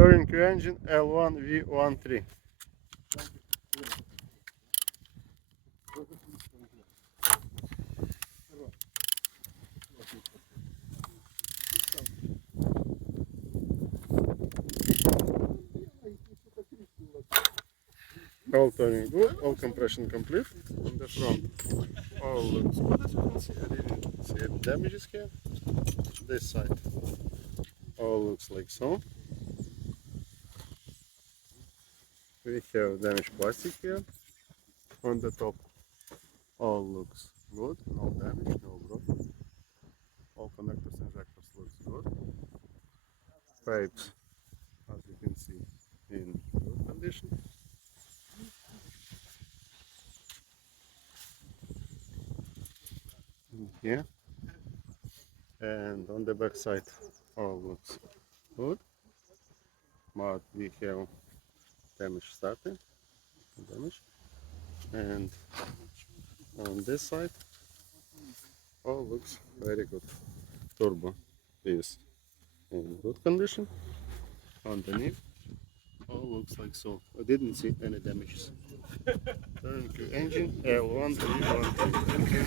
Touring engine L1V13. All turning good, all compression complete. On the front, all looks good as you can see. I didn't see any damages here. This side, all looks like so. We have damaged plastic here. On the top, all looks good, no damage, no broken. All connectors and injectors looks good. Pipes, as you can see, in good condition. Here and on the back side all looks good, but we have damage starting, and on this side all looks very good. Turbo is in good condition. Underneath all looks like so. I didn't see any damages. Turnkey engine L1V13. Thank you.